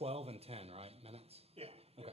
12 and 10, right, minutes? Yeah. Okay.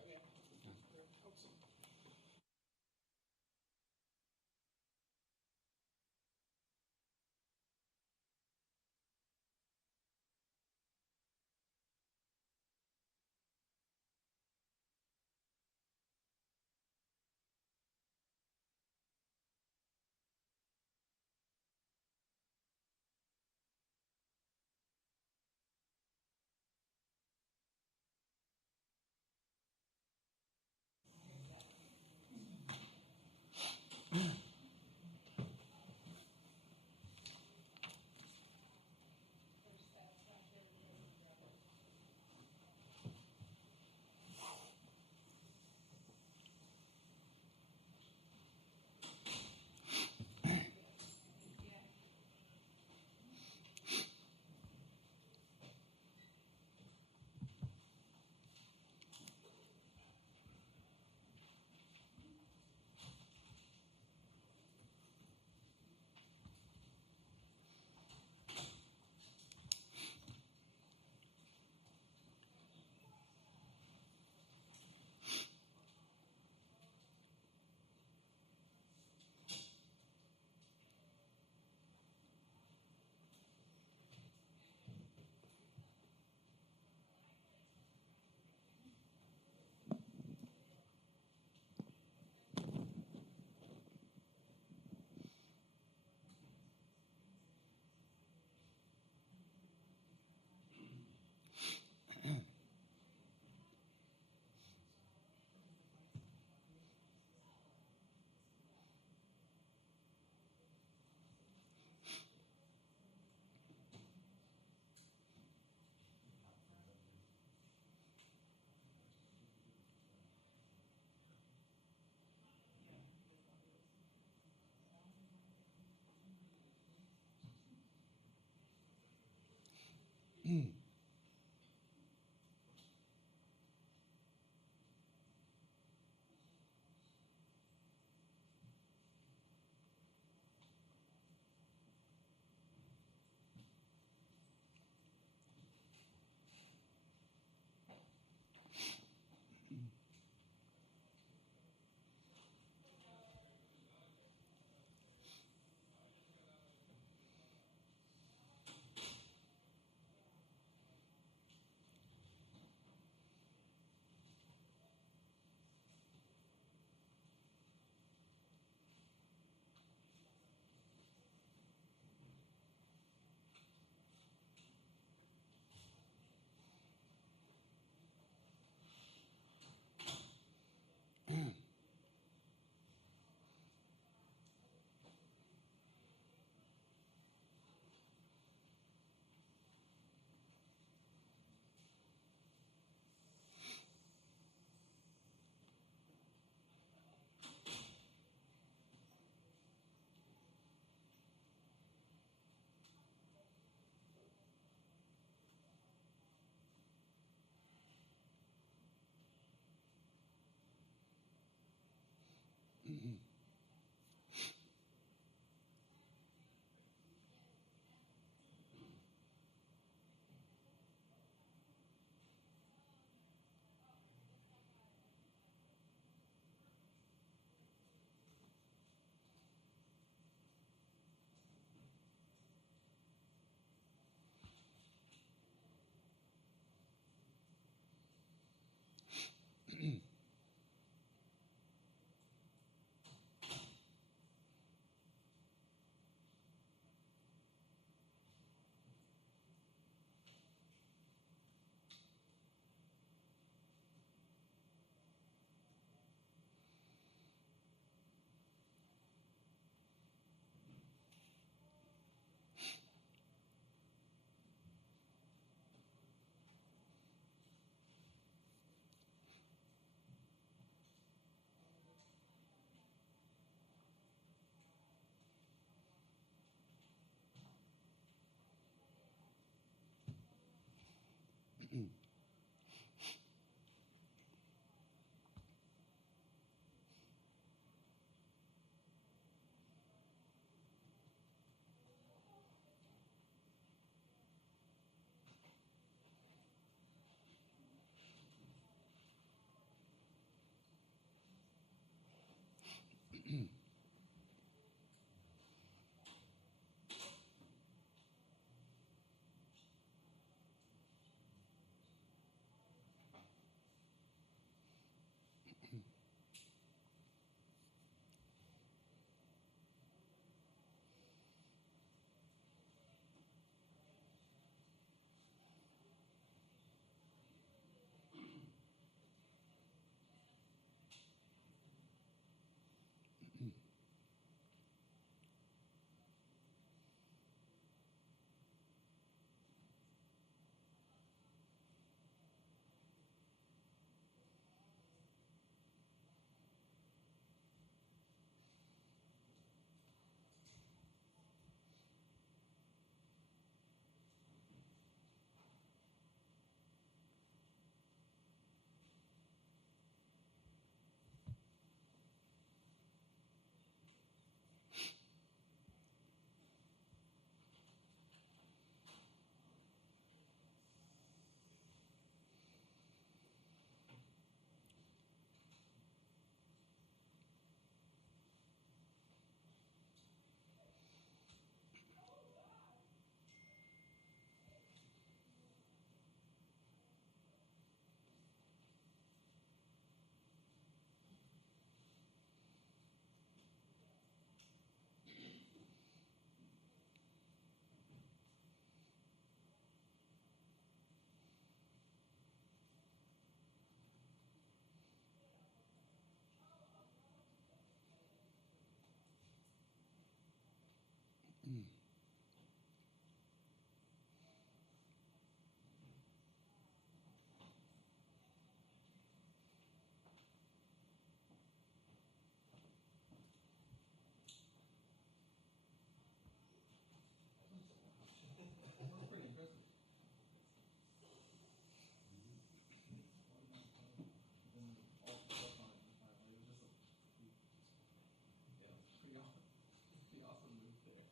Yeah. Pretty awesome move there.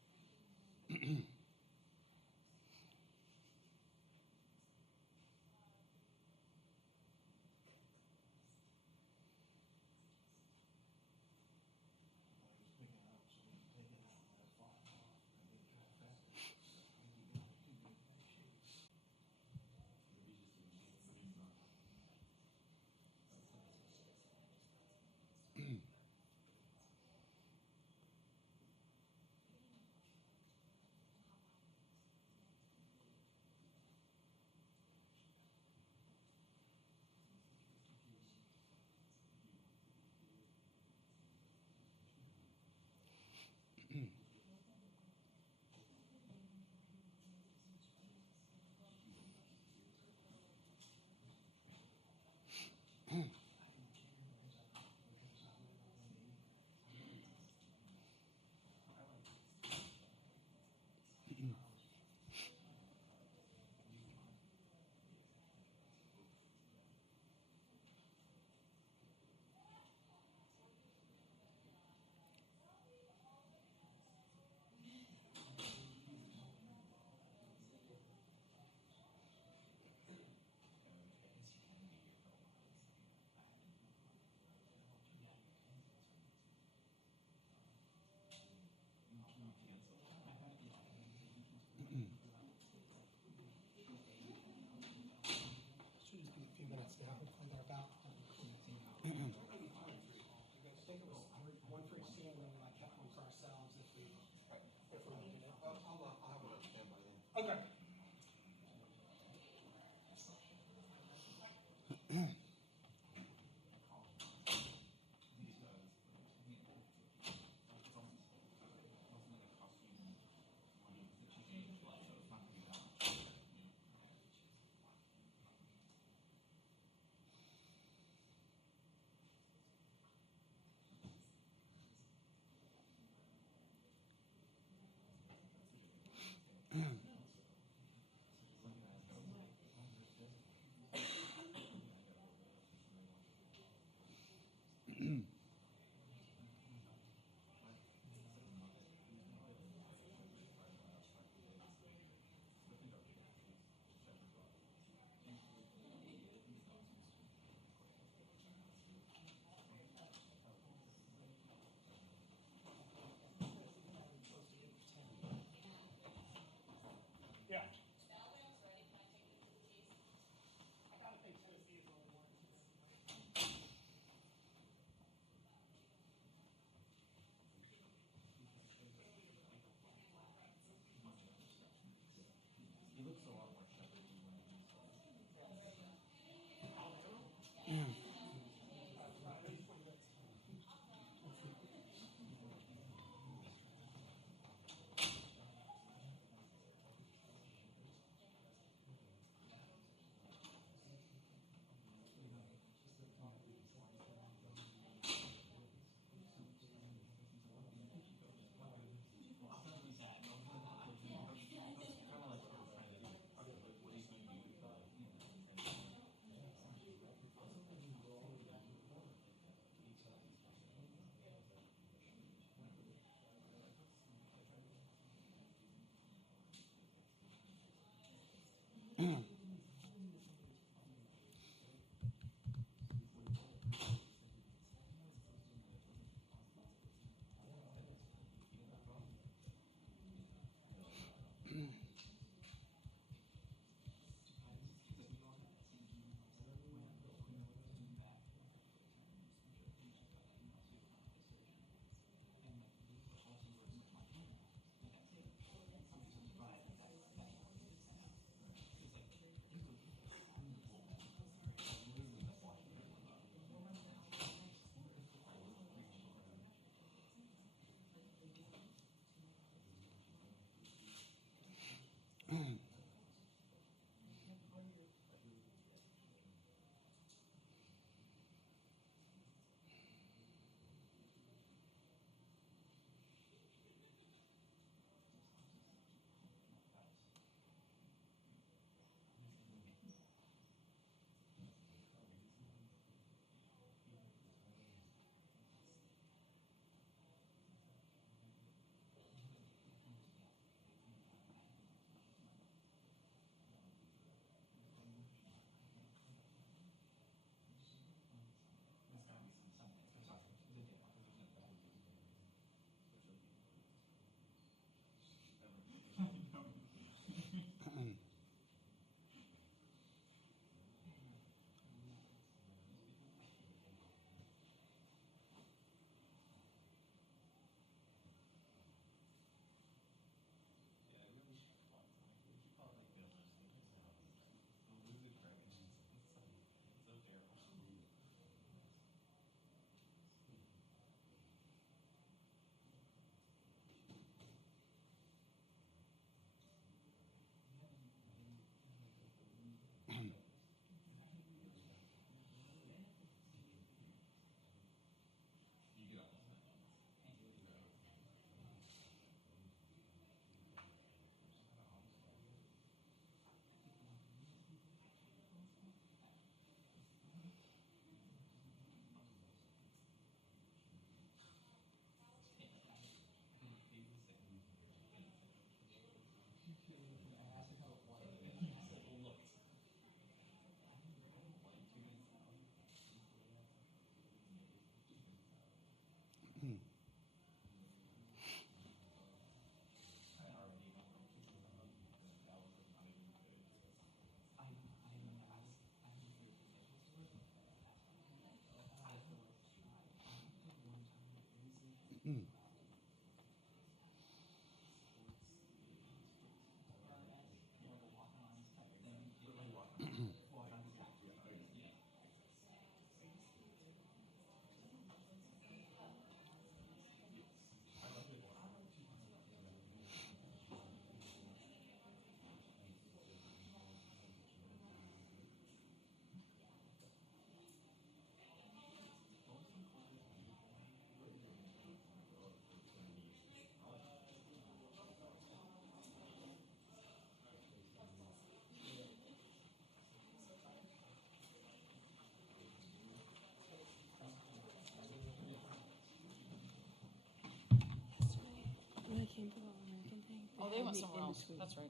Oh, they went somewhere else. That's right.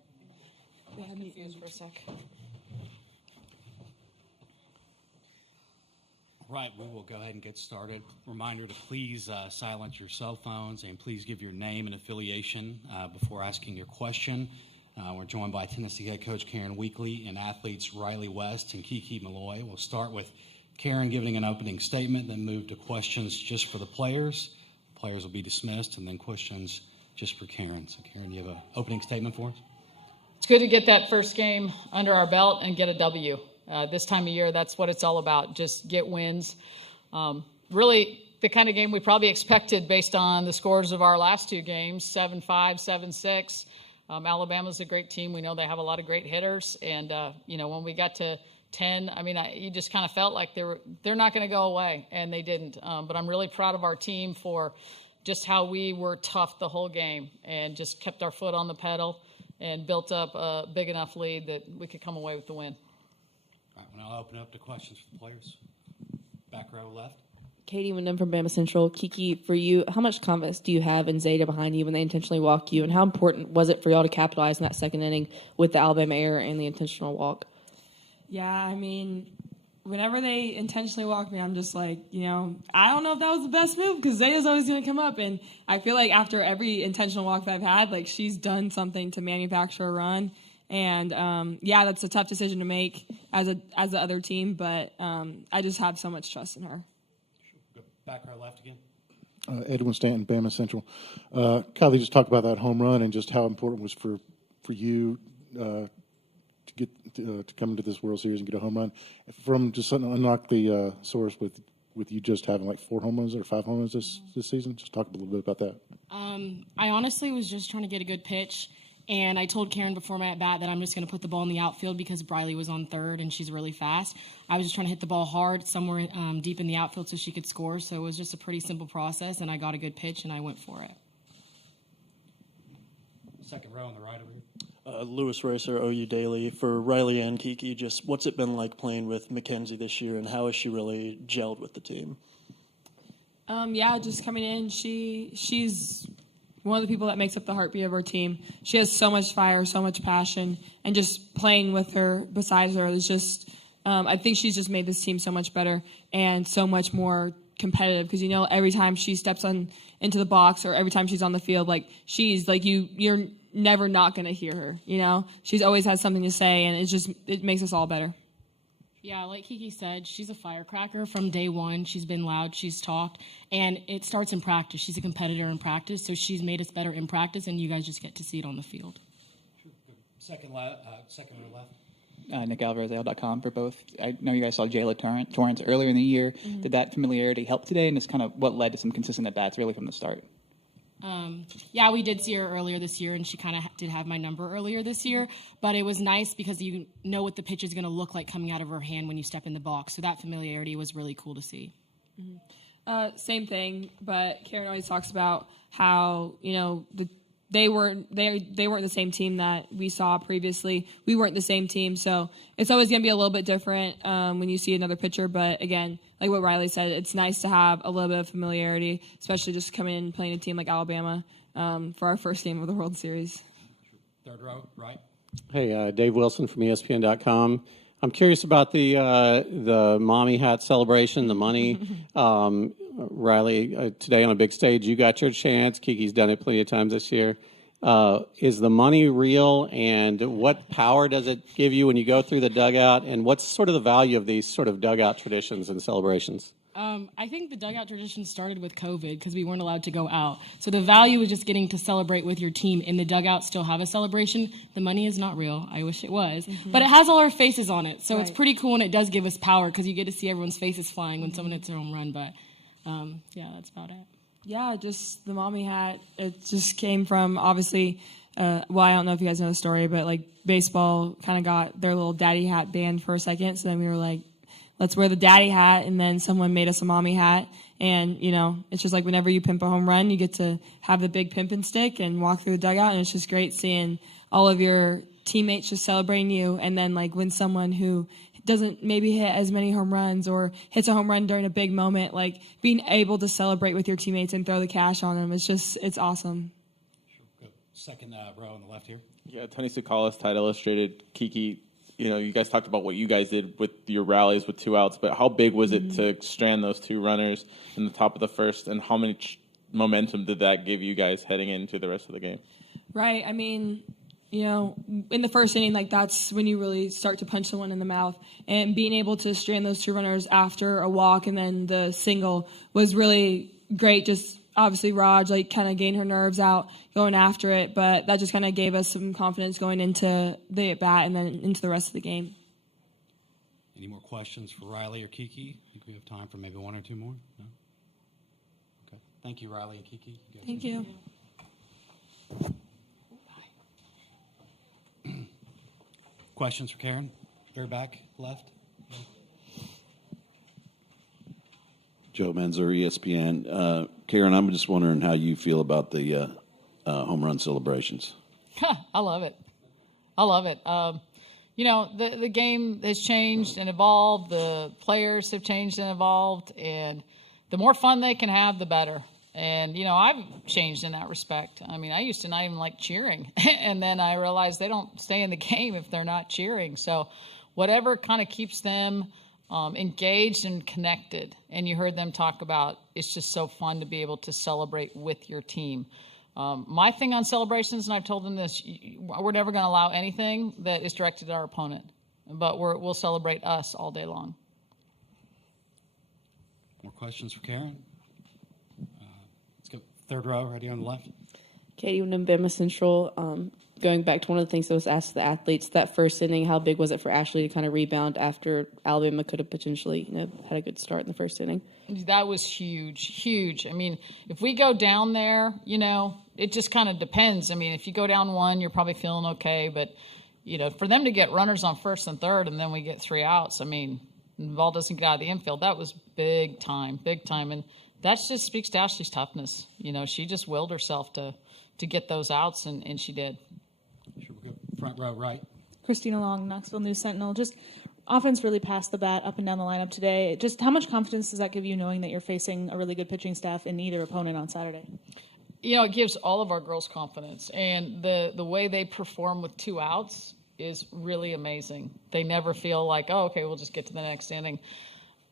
I was confused for a sec. Right, we will go ahead and get started. Reminder to please silence your cell phones and please give your name and affiliation before asking your question. We're joined by Tennessee head coach Karen Weekly and athletes Riley West and Kiki Malloy. We'll start with Karen giving an opening statement, then move to questions just for the players. Players will be dismissed, and then questions just for Karen. So, Karen, do you have an opening statement for us? It's good to get that first game under our belt and get a W. This time of year, that's what it's all about, just get wins. Really, the kind of game we probably expected based on the scores of our last two games, 7-5, 7-6. Alabama's a great team. We know they have a lot of great hitters. And, when we got to 10, you just kind of felt like they're not going to go away, and they didn't. But I'm really proud of our team for just how we were tough the whole game and just kept our foot on the pedal and built up a big enough lead that we could come away with the win. All right, well, I'll open up to questions for the players. Back row left. Katie Wyndham from Bama Central. Kiki, for you, how much confidence do you have in Zeta behind you when they intentionally walk you, and how important was it for y'all to capitalize in that second inning with the Alabama error and the intentional walk? Yeah, whenever they intentionally walk me, I'm just like, I don't know if that was the best move because Zeta's always going to come up. And I feel like after every intentional walk that I've had, like she's done something to manufacture a run. And, that's a tough decision to make as the other team. But I just have so much trust in her. Go back row left again. Edwin Stanton, Bama Central. Kylie, just talk about that home run and just how important it was for you to come into this World Series and get a home run. From just something to unlock the source with you just having like 4 home runs or 5 home runs this season. Just talk a little bit about that. I honestly was just trying to get a good pitch, and I told Karen before my at-bat that I'm just going to put the ball in the outfield because Briley was on third and she's really fast. I was just trying to hit the ball hard somewhere deep in the outfield so she could score. So it was just a pretty simple process, and I got a good pitch and I went for it. Second row on the right over here. Lewis Racer, OU Daily. For Riley and Kiki, just what's it been like playing with Mackenzie this year, and how has she really gelled with the team? Just coming in, she's one of the people that makes up the heartbeat of our team. She has so much fire, so much passion, and just playing with her, besides her, is just, I think she's just made this team so much better and so much more competitive because, every time she steps into the box or every time she's on the field, like, she's like, you're never not going to hear her, She's always has something to say, and it makes us all better. Yeah, like Kiki said, she's a firecracker from day one. She's been loud, she's talked, and it starts in practice. She's a competitor in practice, so she's made us better in practice, and you guys just get to see it on the field. Sure. Second row left. Nick Alvarez, AL.com for both. I know you guys saw Jayla Torrance earlier in the year. Mm-hmm. Did that familiarity help today, and it's kind of what led to some consistent at-bats really from the start? We did see her earlier this year, and she kind of did have my number earlier this year, but it was nice because you know what the pitch is going to look like coming out of her hand when you step in the box, so that familiarity was really cool to see. Mm-hmm. Same thing, but Karen always talks about how, they weren't the same team that we saw previously. We weren't the same team, so it's always going to be a little bit different when you see another pitcher. But again, like what Riley said, it's nice to have a little bit of familiarity, especially just coming in and playing a team like Alabama for our first game of the World Series. Third row, right. Hey, Dave Wilson from ESPN.com. I'm curious about the mommy hat celebration, the money. Riley, today on a big stage, you got your chance. Kiki's done it plenty of times this year. Is the money real, and what power does it give you when you go through the dugout, and what's sort of the value of these sort of dugout traditions and celebrations? I think the dugout tradition started with COVID because we weren't allowed to go out. So the value is just getting to celebrate with your team in the dugout, still have a celebration. The money is not real. I wish it was. Mm-hmm. But it has all our faces on it. So It's pretty cool, and it does give us power because you get to see everyone's faces flying when someone hits their home run. But, that's about it. Yeah, just the mommy hat. It just came from, obviously, I don't know if you guys know the story, but, like, baseball kind of got their little daddy hat banned for a second. So then we were like, let's wear the daddy hat, and then someone made us a mommy hat. And, it's just like whenever you pimp a home run, you get to have the big pimping stick and walk through the dugout, and it's just great seeing all of your teammates just celebrating you. And then, like, when someone who doesn't maybe hit as many home runs or hits a home run during a big moment, like, being able to celebrate with your teammates and throw the cash on them, it's awesome. Sure. Good. Second row on the left here. Yeah, Tony Tsoukalas, Tide Illustrated. Kiki, you guys talked about what you guys did with your rallies with 2 outs, but how big was it to strand those 2 runners in the top of the first, and how much momentum did that give you guys heading into the rest of the game? Right. I mean, in the first inning, that's when you really start to punch someone in the mouth. And being able to strand those 2 runners after a walk and then the single was really great. Just obviously Raj kind of gained her nerves out going after it, but that just kind of gave us some confidence going into the at bat and then into the rest of the game. Any more questions for Riley or Kiki? I think we have time for maybe 1 or 2 more. No? Okay. Thank you, Riley and Kiki. Thank you. Questions for Karen? Very back, left. Joe Menzer, ESPN. Karen, I'm just wondering how you feel about the home run celebrations. I love it. I love it. The game has changed and evolved. The players have changed and evolved. And the more fun they can have, the better. And, I've changed in that respect. I mean, I used to not even like cheering. And then I realized they don't stay in the game if they're not cheering. So whatever kind of keeps them engaged and connected. And you heard them talk about it's just so fun to be able to celebrate with your team. My thing on celebrations, and I've told them this, we're never going to allow anything that is directed at our opponent. But we'll celebrate us all day long. More questions for Karen? Let's go third row right here on the left. Katie, when Bama Central, going back to one of the things that was asked of the athletes, that first inning, how big was it for Ashley to kind of rebound after Alabama could have potentially had a good start in the first inning? That was huge. I mean, if we go down there, it just kind of depends. I mean, if you go down 1, you're probably feeling okay. But, for them to get runners on first and third and then we get 3 outs, I mean, the ball doesn't get out of the infield. That was big time. And that just speaks to Ashley's toughness. She just willed herself to get those outs, and she did. Sure, we'll go front row right. Christina Long, Knoxville News Sentinel. Just offense really passed the bat up and down the lineup today. Just how much confidence does that give you knowing that you're facing a really good pitching staff in either opponent on Saturday? It gives all of our girls confidence. And the way they perform with 2 outs is really amazing. They never feel like, oh, okay, we'll just get to the next inning.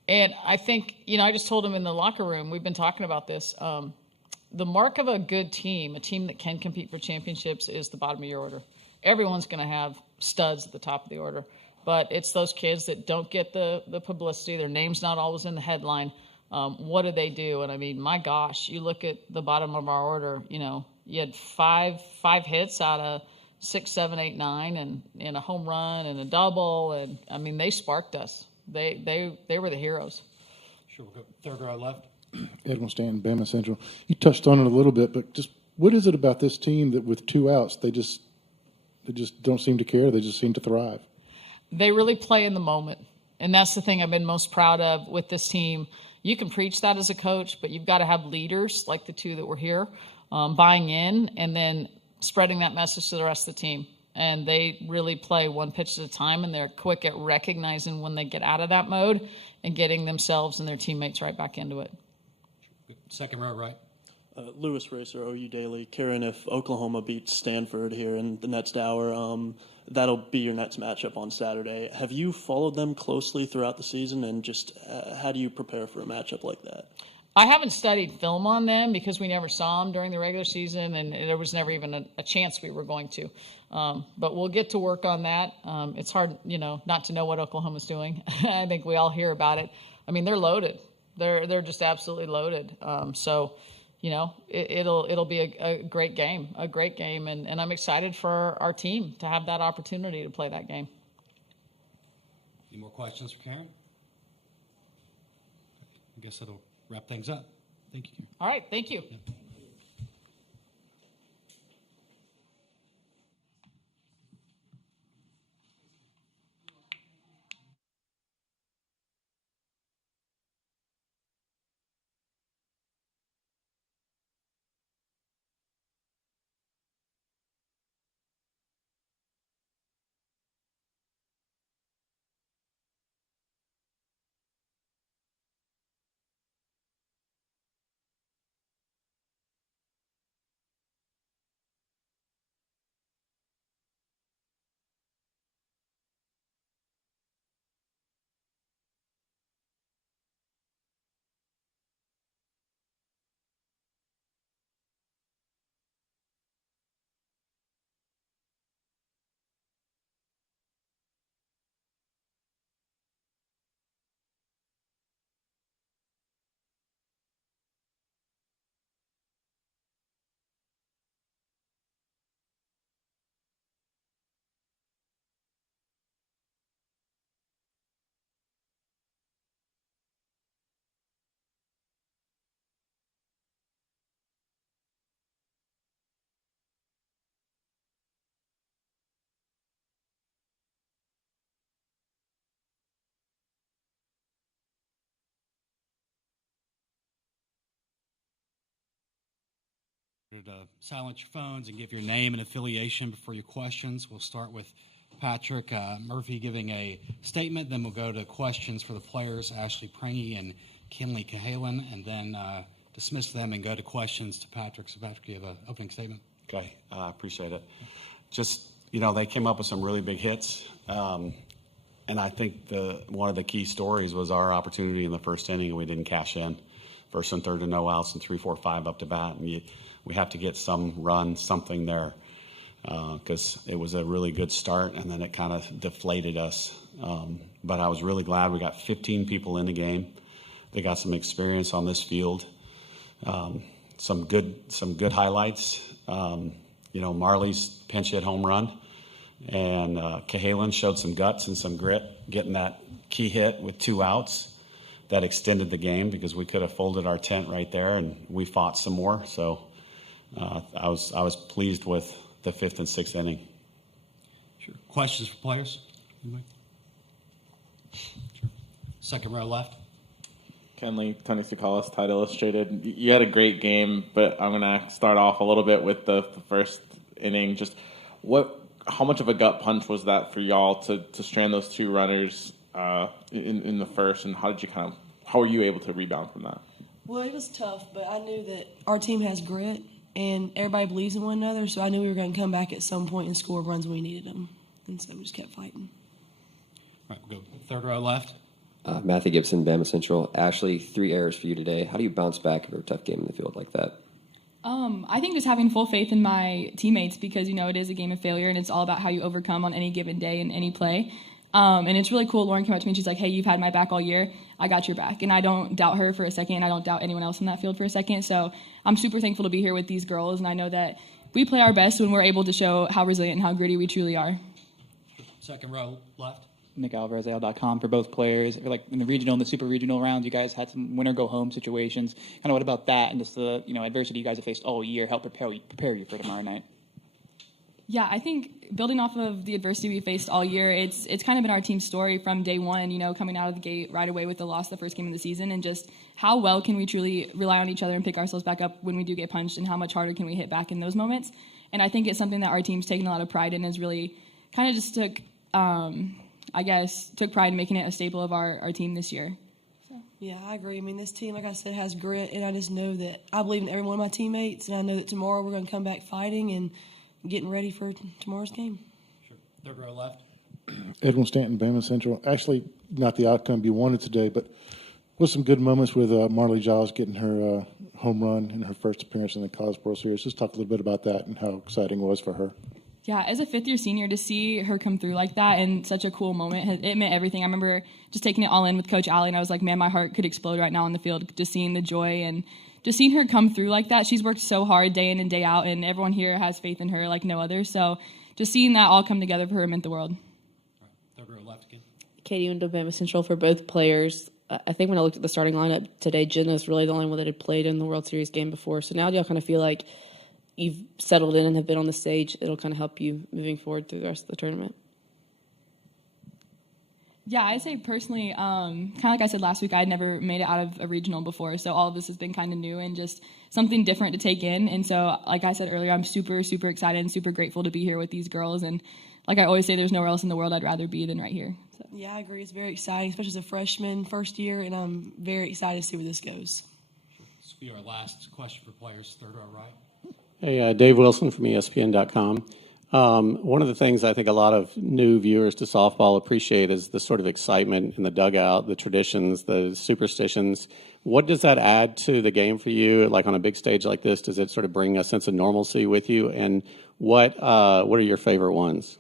And I think, I just told them in the locker room, we've been talking about this, the mark of a good team, a team that can compete for championships, is the bottom of your order. Everyone's going to have studs at the top of the order, but it's those kids that don't get the publicity. Their name's not always in the headline. What do they do? And I mean, my gosh, you look at the bottom of our order, you had five hits out of 6, 7, 8, 9, and a home run and a double. And I mean, they sparked us. They were the heroes. Sure, we'll go third row left. Edwin Stanton, Bama Central. You touched on it a little bit, but just what is it about this team that with 2 outs, they just don't seem to care? They just seem to thrive. They really play in the moment. And that's the thing I've been most proud of with this team. You can preach that as a coach, but you've got to have leaders like the 2 that were here buying in and then spreading that message to the rest of the team. And they really play one pitch at a time, and they're quick at recognizing when they get out of that mode and getting themselves and their teammates right back into it. Second row right. Lewis Racer, OU Daily. Karen, if Oklahoma beats Stanford here in the next hour, that'll be your next matchup on Saturday. Have you followed them closely throughout the season, and just how do you prepare for a matchup like that? I haven't studied film on them because we never saw them during the regular season, and there was never even a chance we were going to. But we'll get to work on that. It's hard, not to know what Oklahoma's doing. I think we all hear about it. I mean, they're loaded. They're just absolutely loaded. So, it'll be a great game, and I'm excited for our team to have that opportunity to play that game. Any more questions for Karen? I guess that'll wrap things up. Thank you, Karen. All right, thank you. Yeah. To silence your phones and give your name and affiliation before your questions. We'll start with Patrick Murphy giving a statement, then we'll go to questions for the players, Ashley Prangy and Kinley Cahalan, and then dismiss them and go to questions to Patrick. So Patrick, do you have an opening statement? Okay, I appreciate it. Just, they came up with some really big hits. And I think one of the key stories was our opportunity in the first inning, and we didn't cash in. First and third to no outs and 3, 4, 5 up to bat. And we have to get some run, something there, because it was a really good start, and then it kind of deflated us. But I was really glad we got 15 people in the game. They got some experience on this field. Some good highlights. Marley's pinch hit home run, and Cahalan showed some guts and some grit, getting that key hit with 2 outs. That extended the game because we could have folded our tent right there, and we fought some more. So I was pleased with the 5th and 6th inning. Sure. Questions for players? Anybody? Sure. Second row left. Kenley, Tennessee Collis, Tide Illustrated. You had a great game, but I'm gonna start off a little bit with the first inning. Just how much of a gut punch was that for y'all to strand those 2 runners in the first, and how were you able to rebound from that? Well, it was tough, but I knew that our team has grit and everybody believes in one another, so I knew we were going to come back at some point and score runs when we needed them, and so we just kept fighting. All right, we'll go third row left. Matthew Gibson, Bama Central. Ashley, 3 errors for you today. How do you bounce back after a tough game in the field like that? I think just having full faith in my teammates because, it is a game of failure, and it's all about how you overcome on any given day in any play. And it's really cool. Lauren came up to me and she's like, hey, you've had my back all year. I got your back. And I don't doubt her for a second. And I don't doubt anyone else in that field for a second. So I'm super thankful to be here with these girls. And I know that we play our best when we're able to show how resilient and how gritty we truly are. Second row left. Nick Alvarez, AL.com, for both players. Like in the regional and the super regional rounds, you guys had some winner go home situations. Kind of what about that and just the adversity you guys have faced all year help prepare you for tomorrow night? Yeah, I think building off of the adversity we faced all year, it's kind of been our team's story from day one, coming out of the gate right away with the loss the first game of the season, and just how well can we truly rely on each other and pick ourselves back up when we do get punched, and how much harder can we hit back in those moments. And I think it's something that our team's taken a lot of pride in, is really kind of just took pride in making it a staple of our team this year. So. Yeah, I agree. I mean, this team, like I said, has grit, and I just know that I believe in every one of my teammates, and I know that tomorrow we're going to come back fighting and getting ready for tomorrow's game. Sure. Third row left. Edwin Stanton, Bama Central. Actually, not the outcome you wanted today, but with some good moments with Marley Giles getting her home run in her first appearance in the College World Series. Just talk a little bit about that and how exciting it was for her. Yeah, as a fifth-year senior, to see her come through like that in such a cool moment, it meant everything. I remember just taking it all in with Coach Allie, and I was like, man, my heart could explode right now on the field, just seeing the joy and just seeing her come through like that. She's worked so hard day in and day out, and everyone here has faith in her like no other. So just seeing that all come together for her meant the world. All right, third row left again. Katie Wendell, Bama Central, for both players. I think when I looked at the starting lineup today, Jenna was really the only one that had played in the World Series game before. So now do y'all kind of feel like you've settled in and have been on the stage? It'll kind of help you moving forward through the rest of the tournament? Yeah, I'd say personally, kind of like I said last week, I'd never made it out of a regional before, so all of this has been kind of new and just something different to take in. And so, like I said earlier, I'm super, super excited and super grateful to be here with these girls. And like I always say, there's nowhere else in the world I'd rather be than right here. So. Yeah, I agree. It's very exciting, especially as a freshman, first year, and I'm very excited to see where this goes. Sure. This will be our last question for players, third row right. Hey, Dave Wilson from ESPN.com. One of the things I think a lot of new viewers to softball appreciate is the sort of excitement in the dugout, the traditions, the superstitions. What does that add to the game for you? Like on a big stage like this, does it sort of bring a sense of normalcy with you? And what are your favorite ones?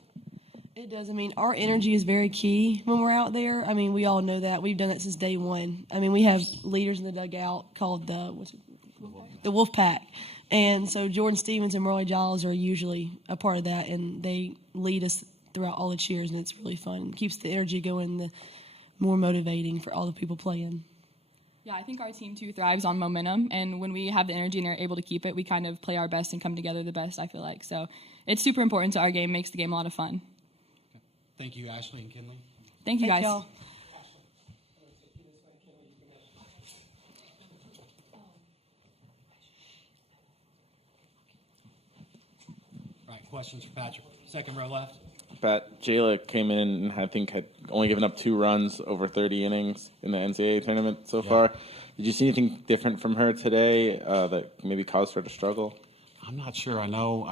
It does. I mean, our energy is very key when we're out there. I mean, we all know that. We've done that since day one. I mean, we have leaders in the dugout called the Wolf Pack. And so Jordan Stevens and Marley Giles are usually a part of that, and they lead us throughout all the cheers, and it's really fun. It keeps the energy going, the more motivating for all the people playing. Yeah, I think our team, too, thrives on momentum, and when we have the energy and are able to keep it, we kind of play our best and come together the best, I feel like. So it's super important to our game, makes the game a lot of fun. Okay. Thank you, Ashley and Kinley. Thank you, guys. Y'all. questions for Patrick. Second row left. Pat, Jayla came in and I think had only given up 2 runs over 30 innings in the NCAA tournament so far. Did you see anything different from her today that maybe caused her to struggle? I'm not sure. I know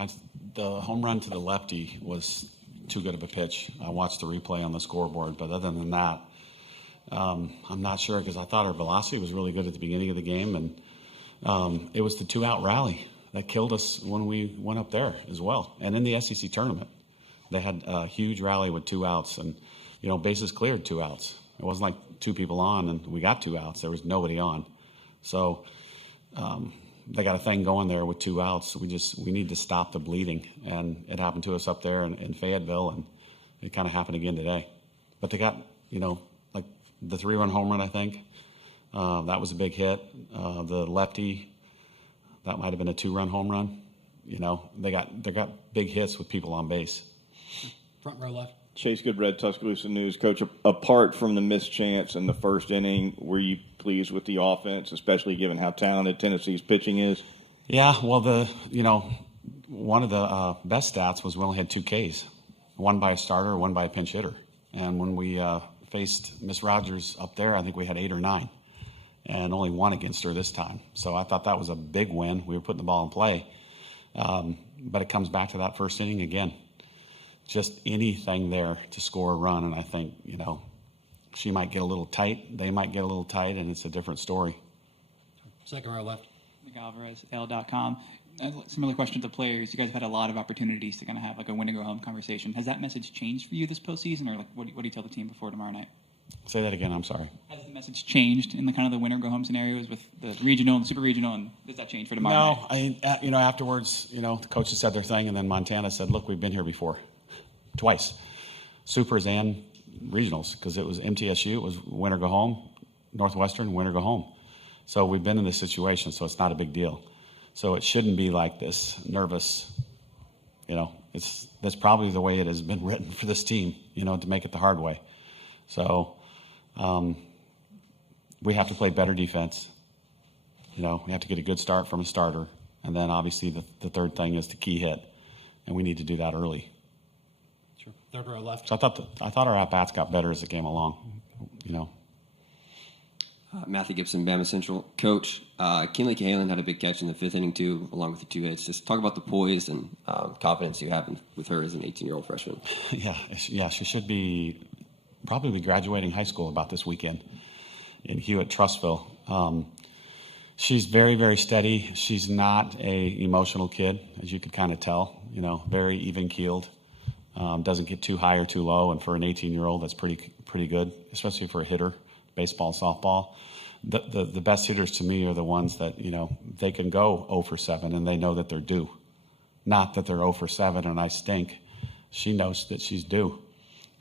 the home run to the lefty was too good of a pitch. I watched the replay on the scoreboard, but other than that, I'm not sure because I thought her velocity was really good at the beginning of the game, and it was the 2-out rally that killed us when we went up there as well. And in the SEC tournament, they had a huge rally with 2 outs, and bases cleared 2 outs. It wasn't like 2 people on and we got 2 outs. There was nobody on, so they got a thing going there with 2 outs. We need to stop the bleeding, and it happened to us up there in Fayetteville, and it kind of happened again today. But they got like the 3-run home run, I think. That was a big hit. The lefty, that might have been a 2-run home run. They got big hits with people on base. Front row left. Chase Goodred, Tuscaloosa News. Coach, apart from the missed chance in the first inning, were you pleased with the offense, especially given how talented Tennessee's pitching is? Yeah, well, one of the best stats was we only had 2 Ks, one by a starter, one by a pinch hitter. And when we faced Miss Rogers up there, I think we had 8 or 9, and only 1 against her this time. So I thought that was a big win. We were putting the ball in play. But it comes back to that first inning again. Just anything there to score a run, and I think, she might get a little tight, they might get a little tight, and it's a different story. Second row left. Nick Alvarez, L.com. Similar question to the players. You guys have had a lot of opportunities to kind of have like a win and go home conversation. Has that message changed for you this postseason, or what do you tell the team before tomorrow night? Say that again, I'm sorry. Has the message changed in the kind of the win or go home scenarios with the regional and the super regional, and does that change for tomorrow night? No, afterwards, the coaches said their thing, and then Montana said, look, we've been here before. Twice. Supers and regionals, because it was MTSU, it was win or go home, Northwestern, win or go home. So we've been in this situation, so it's not a big deal. So it shouldn't be like this nervous, that's probably the way it has been written for this team, to make it the hard way. So we have to play better defense. We have to get a good start from a starter. And then obviously the third thing is the key hit, and we need to do that early. Sure. Third row left. So I thought our at-bats got better as it came along, Matthew Gibson, Bama Central. Coach, Kinley Cahalan had a big catch in the 5th inning, too, along with the 2 hits. Just talk about the poise and confidence you have with her as an 18-year-old freshman. Yeah, she should be probably graduating high school about this weekend in Hewitt-Trussville. She's very, very steady. She's not a emotional kid, as you could kind of tell, very even-keeled. Doesn't get too high or too low, and for an 18-year-old, that's pretty good, especially for a hitter, baseball, softball. The best hitters to me are the ones that, they can go 0 for 7 and they know that they're due. Not that they're 0 for 7 and I stink. She knows that she's due.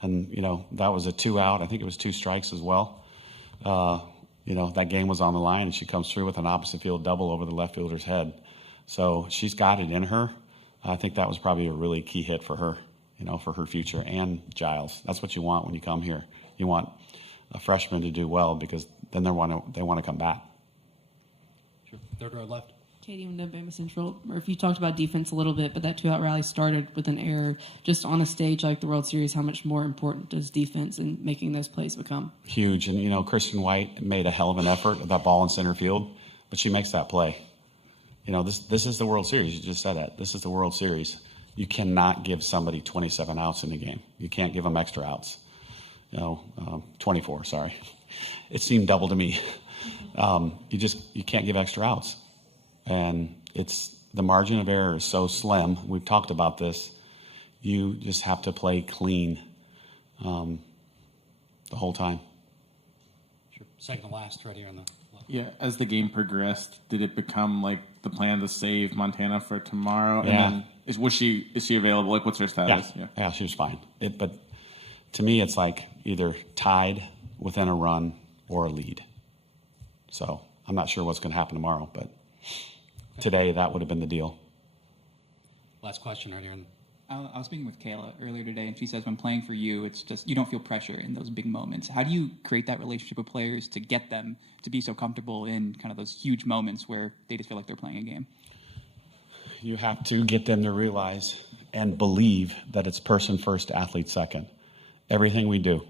And, that was a 2-out. I think it was 2 strikes as well. That game was on the line, and she comes through with an opposite field double over the left fielder's head. So she's got it in her. I think that was probably a really key hit for her, for her future, and Giles. That's what you want when you come here. You want a freshman to do well, because then they want to come back. Sure. Third row left. Katie and Bama Central, or if you talked about defense a little bit, but that 2-out rally started with an error. Just on a stage like the World Series, how much more important does defense and making those plays become? Huge. And, Kristen White made a hell of an effort at that ball in center field, but she makes that play. This is the World Series. You just said that. This is the World Series. You cannot give somebody 27 outs in the game. You can't give them extra outs. 24, sorry. It seemed double to me. You can't give extra outs. And the margin of error is so slim. We've talked about this. You just have to play clean the whole time. Sure. Second to last, right here on the left. Yeah, as the game progressed, did it become like the plan to save Montana for tomorrow? Yeah. And then is she available? Like, what's her status? Yeah, she was fine. But to me, it's like either tied within a run or a lead. So I'm not sure what's going to happen tomorrow, but today that would have been the deal. Last question right here. I was speaking with Kayla earlier today, and she says when playing for you, it's just you don't feel pressure in those big moments. How do you create that relationship with players to get them to be so comfortable in kind of those huge moments where they just feel like they're playing a game? You have to get them to realize and believe that it's person first, athlete second. Everything we do.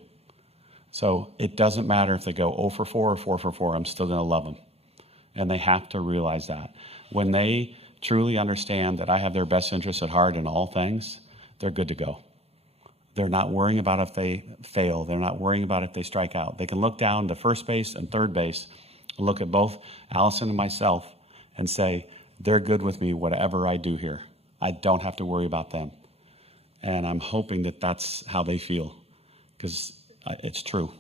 So it doesn't matter if they go 0 for 4 or 4 for 4. I'm still going to love them. And they have to realize that. When they truly understand that I have their best interests at heart in all things, they're good to go. They're not worrying about if they fail. They're not worrying about if they strike out. They can look down to first base and third base and look at both Allison and myself and say, they're good with me whatever I do here. I don't have to worry about them. And I'm hoping that that's how they feel, because it's true.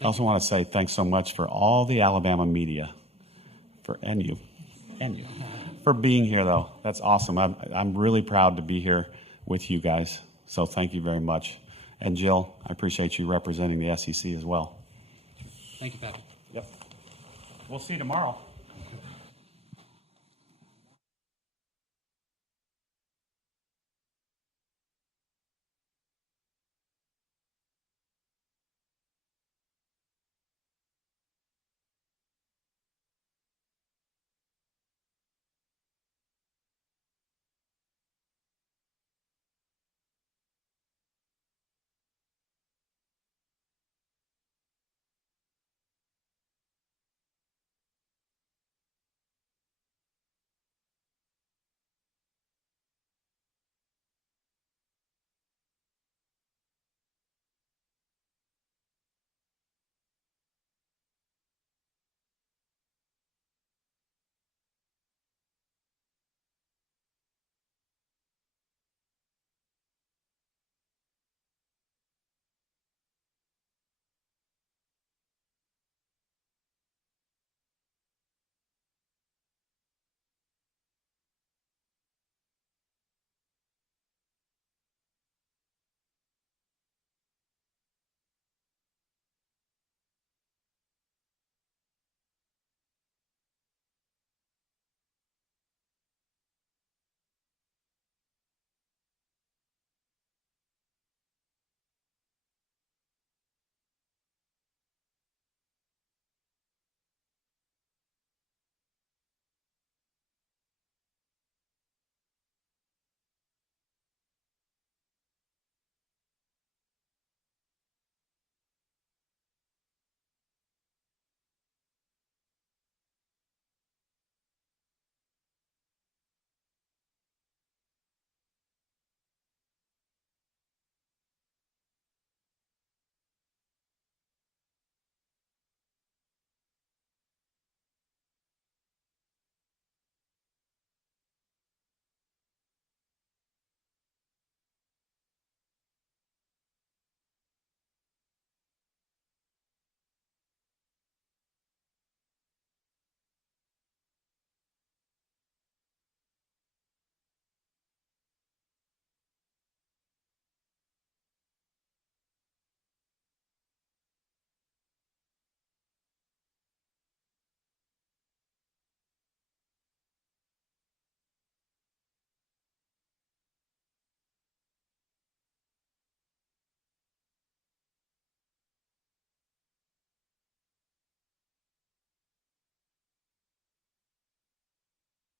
I also want to say thanks so much for all the Alabama media, and you, for being here, though. That's awesome. I'm really proud to be here with you guys. So thank you very much. And Jill, I appreciate you representing the SEC as well. Thank you, Patrick. Yep. We'll see you tomorrow.